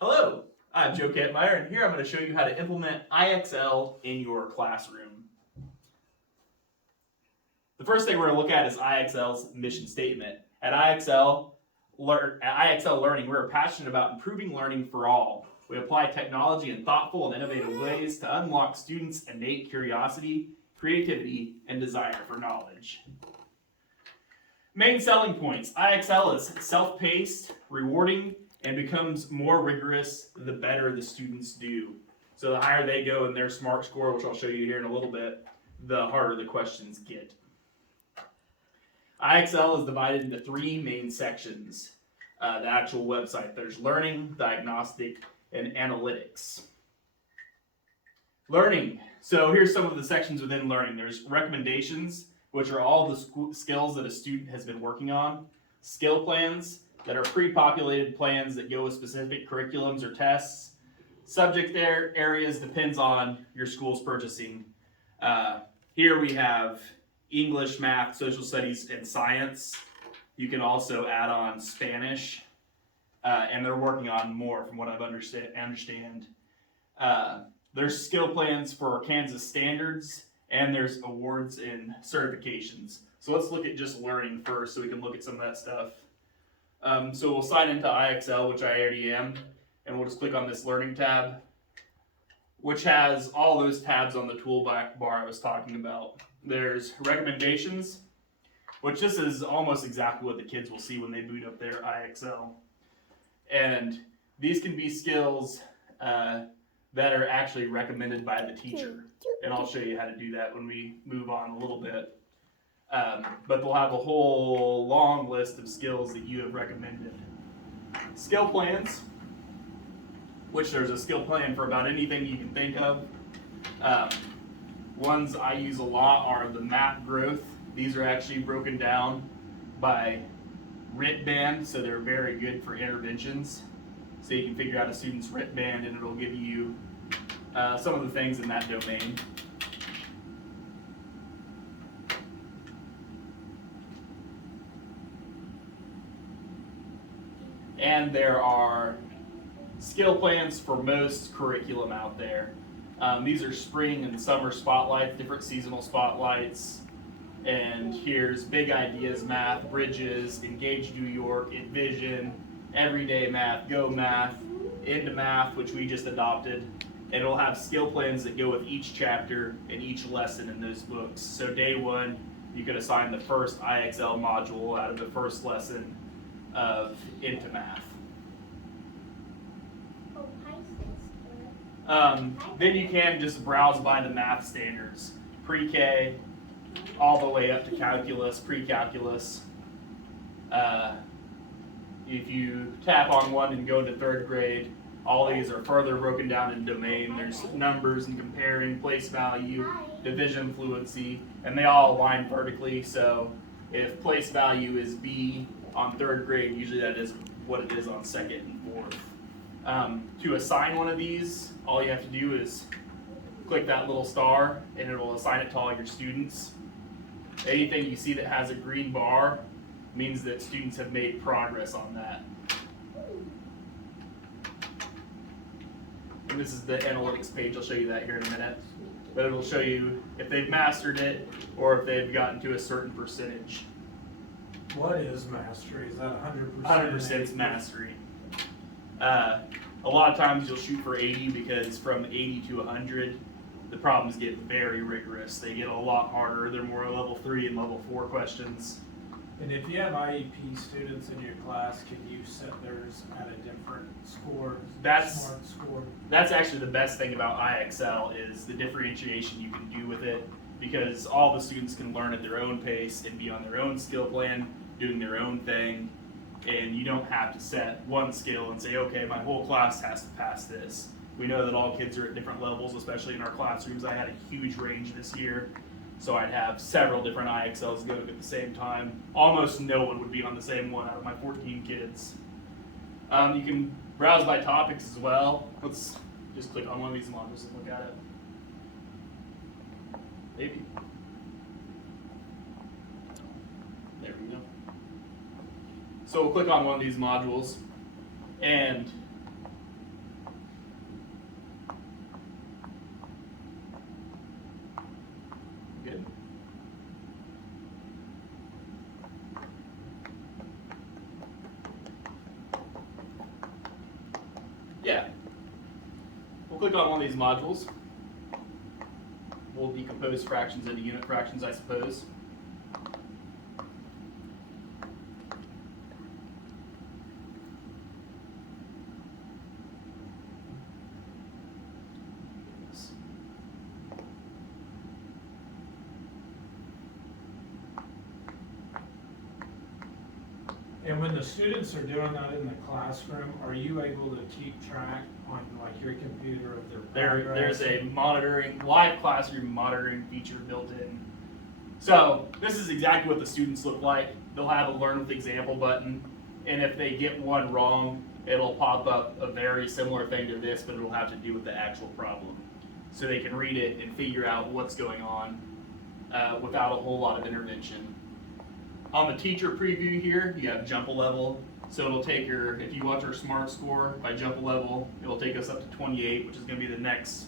Hello, I'm Joe Kentmeyer, and here I'm going to show you how to implement IXL in your classroom. The first thing we're going to look at is IXL's mission statement. At IXL Learning, we're passionate about improving learning for all. We apply technology in thoughtful and innovative ways to unlock students' innate curiosity, creativity, and desire for knowledge. Main selling points. IXL is self-paced, rewarding, and becomes more rigorous the better the students do. So the higher they go in their SMART score, which I'll show you here in a little bit, the harder the questions get. IXL is divided into three main sections. The actual website. There's learning, diagnostic, and analytics. Learning. So here's some of the sections within learning. There's recommendations, which are all the skills that a student has been working on. Skill plans, that are pre-populated plans that go with specific curriculums or tests. Subject areas depends on your school's purchasing. Here we have English, math, social studies, and science. You can also add on Spanish, and they're working on more from what I understand. There's skill plans for Kansas standards, and there's awards and certifications. So let's look at just learning first so we can look at some of that stuff. So we'll sign into IXL, which I already am, and we'll just click on this learning tab, which has all those tabs on the toolbar I was talking about. There's recommendations, which this is almost exactly what the kids will see when they boot up their IXL. And these can be skills that are actually recommended by the teacher. And I'll show you how to do that when we move on a little bit. But they'll have a whole long list of skills that you have recommended. Skill plans, which there's a skill plan for about anything you can think of. Ones I use a lot are the map growth. These are actually broken down by RIT band, so they're very good for interventions. So you can figure out a student's RIT band and it'll give you some of the things in that domain. And there are skill plans for most curriculum out there. These are spring and summer spotlights, different seasonal spotlights. And here's Big Ideas Math, Bridges, Engage New York, Envision, Everyday Math, Go Math, Into Math, which we just adopted. And it'll have skill plans that go with each chapter and each lesson in those books. So day one, you could assign the first IXL module out of the first lesson of Into Math. Then you can just browse by the math standards, pre-K, all the way up to calculus, pre-calculus. If you tap on one and go to third grade, all these are further broken down in domain. There's numbers and comparing, place value, division fluency, and they all align vertically. So if place value is B on third grade, usually that is what it is on second and fourth. To assign one of these, all you have to do is click that little star and it will assign it to all your students. Anything you see that has a green bar means that students have made progress on that. And this is the analytics page. I'll show you that here in a minute. But it'll show you if they've mastered it or if they've gotten to a certain percentage. What is mastery? Is that 100%? 100% is mastery. A lot of times you'll shoot for 80 because from 80 to 100, the problems get very rigorous. They get a lot harder. They're more level 3 and level 4 questions. And if you have IEP students in your class, can you set theirs at a different score? SMART score? That's actually the best thing about IXL is the differentiation you can do with it, because all the students can learn at their own pace and be on their own skill plan, doing their own thing, and you don't have to set one skill and say, okay, my whole class has to pass this. We know that all kids are at different levels, especially in our classrooms. I had a huge range this year, so I'd have several different IXLs going at the same time. Almost no one would be on the same one out of my 14 kids. You can browse by topics as well. Let's just click on one of these modules and look at it. Maybe. There we go. So we'll click on one of these modules, and click on one of these modules. We'll decompose fractions into unit fractions, I suppose. And when the students are doing that in the classroom, are you able to keep track on like your computer of their progress? There's a live classroom monitoring feature built in. So this is exactly what the students look like. They'll have a learn with example button, and if they get one wrong, it'll pop up a very similar thing to this, but it'll have to do with the actual problem. So they can read it and figure out what's going on without a whole lot of intervention. On the teacher preview here, you have jump a level. So it'll take if you watch our SMART score by jump a level, it'll take us up to 28, which is going to be the next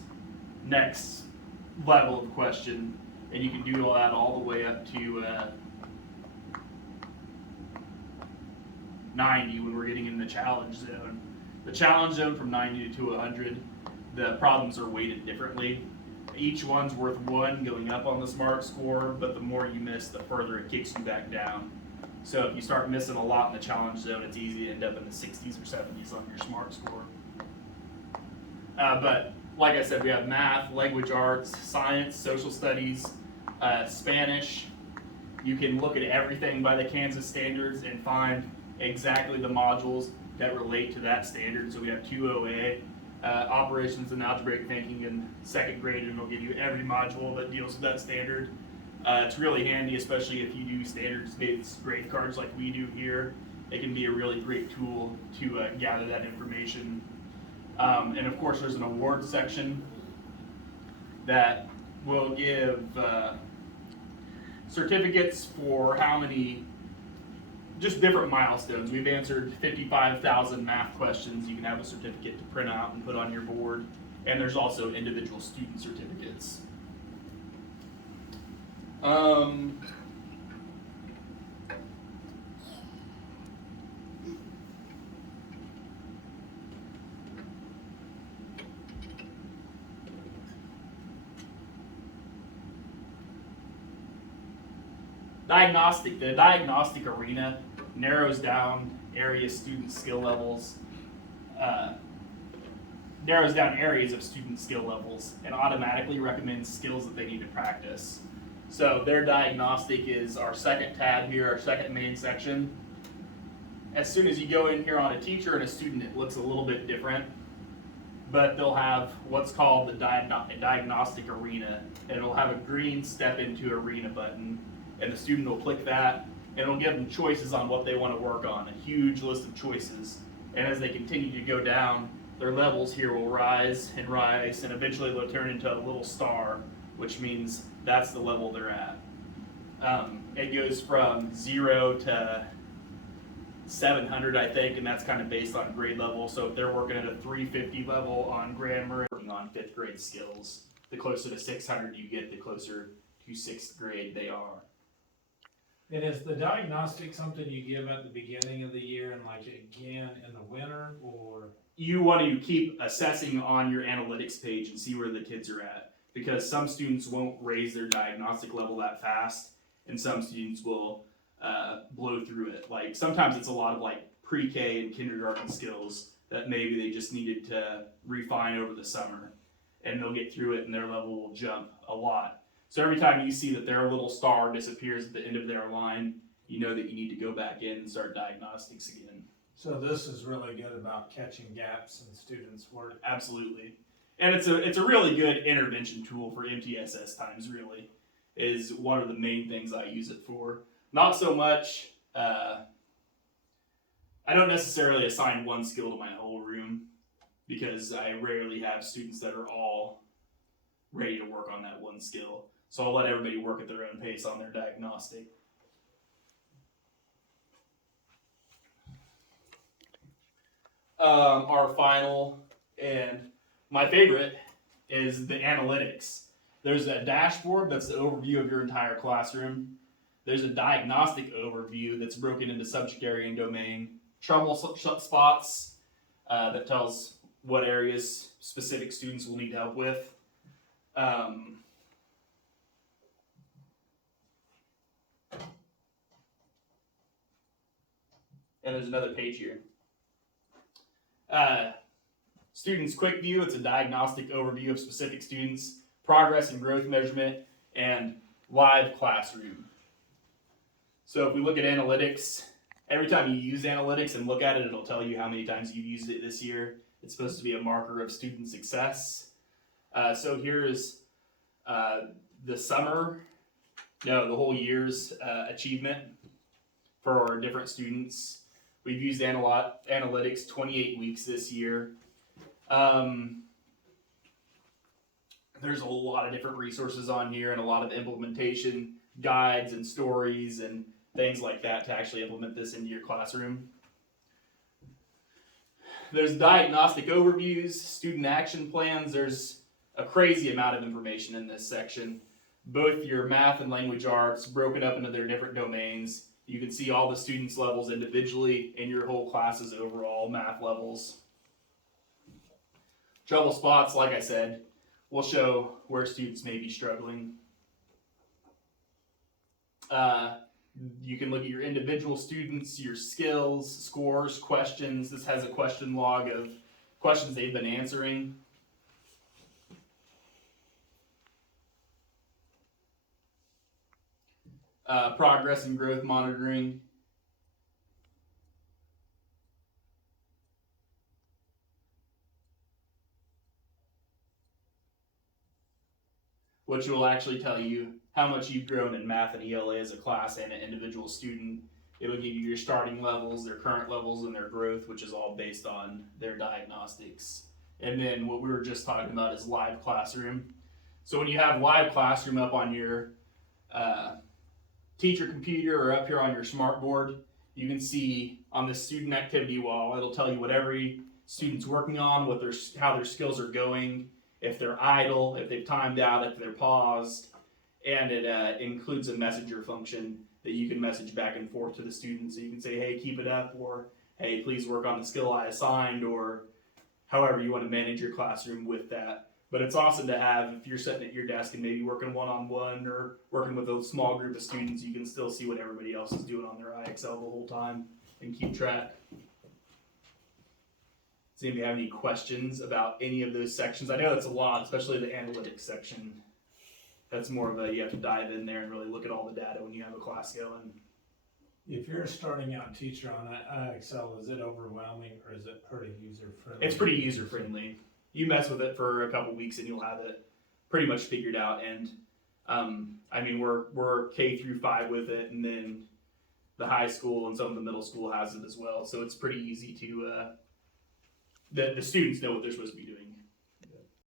level of question. And you can do all that all the way up to 90 when we're getting in the challenge zone. The challenge zone from 90 to 100, the problems are weighted differently. Each one's worth 1 going up on the SMART score, but the more you miss, the further it kicks you back down. So if you start missing a lot in the challenge zone, it's easy to end up in the 60s or 70s on your SMART score. But like I said, we have math, language arts, science, social studies, Spanish. You can look at everything by the Kansas standards and find exactly the modules that relate to that standard. So we have 2OA. Operations and algebraic thinking in 2nd grade, and it'll give you every module that deals with that standard. It's really handy, especially if you do standards-based grade cards like we do here. It can be a really great tool to gather that information. And of course, there's an awards section that will give certificates for how many, just different milestones. We've answered 55,000 math questions. You can have a certificate to print out and put on your board. And there's also individual student certificates. The diagnostic arena narrows down areas of student skill levels, and automatically recommends skills that they need to practice. So their diagnostic is our 2nd tab here, our 2nd main section. As soon as you go in here on a teacher and a student, it looks a little bit different, but they'll have what's called the diagnostic arena, and it'll have a green step into arena button, and the student will click that, and it'll give them choices on what they want to work on, a huge list of choices. And as they continue to go down, their levels here will rise, and eventually they'll turn into a little star, which means that's the level they're at. It goes from 0 to 700, I think, and that's kind of based on grade level. So if they're working at a 350 level on grammar, working on 5th grade skills, the closer to 600 you get, the closer to 6th grade they are. And is the diagnostic something you give at the beginning of the year and like again in the winter, or? You want to keep assessing on your analytics page and see where the kids are at, because some students won't raise their diagnostic level that fast, and some students will blow through it. Like sometimes it's a lot of like pre-K and kindergarten skills that maybe they just needed to refine over the summer, and they'll get through it and their level will jump a lot. So every time you see that their little star disappears at the end of their line, you know that you need to go back in and start diagnostics again. So this is really good about catching gaps in students' work. Absolutely. And it's a really good intervention tool for MTSS times, really, is one of the main things I use it for. Not so much, I don't necessarily assign one skill to my whole room, because I rarely have students that are all ready to work on that one skill. So I'll let everybody work at their own pace on their diagnostic. Our final and my favorite is the analytics. There's a dashboard that's the overview of your entire classroom. There's a diagnostic overview that's broken into subject area and domain. Trouble spots that tells what areas specific students will need help with. And there's another page here. Students quick view, it's a diagnostic overview of specific students, progress and growth measurement, and live classroom. So if we look at analytics, every time you use analytics and look at it, it'll tell you how many times you've used it this year. It's supposed to be a marker of student success. So here's the whole year's achievement for different students. We've used analytics 28 weeks this year. There's a lot of different resources on here and a lot of implementation guides and stories and things like that to actually implement this into your classroom. There's diagnostic overviews, student action plans. There's a crazy amount of information in this section. Both your math and language arts broken up into their different domains. You can see all the students' levels individually and your whole class's overall math levels. Trouble spots, like I said, will show where students may be struggling. You can look at your individual students, your skills, scores, questions. This has a question log of questions they've been answering. Progress and growth monitoring. Which will actually tell you how much you've grown in math and ELA as a class and an individual student. It'll give you your starting levels, their current levels, and their growth, which is all based on their diagnostics. And then what we were just talking about is live classroom. So when you have live classroom up on your teacher computer or up here on your smart board, you can see on the student activity wall, it'll tell you what every student's working on, how their skills are going, if they're idle, if they've timed out, if they're paused, and it includes a messenger function that you can message back and forth to the student. So you can say, hey, keep it up, or hey, please work on the skill I assigned, or however you want to manage your classroom with that. But it's awesome to have, if you're sitting at your desk and maybe working one-on-one or working with a small group of students, you can still see what everybody else is doing on their IXL the whole time and keep track. Does anybody have any questions about any of those sections? I know that's a lot, especially the analytics section. That's more of a, you have to dive in there and really look at all the data when you have a class going. If you're a starting out teacher on IXL, is it overwhelming or is it pretty user-friendly? It's pretty user-friendly. You mess with it for a couple weeks and you'll have it pretty much figured out. And I mean, we're K through 5 with it, and then the high school and some of the middle school has it as well. So it's pretty easy to, the students know what they're supposed to be doing.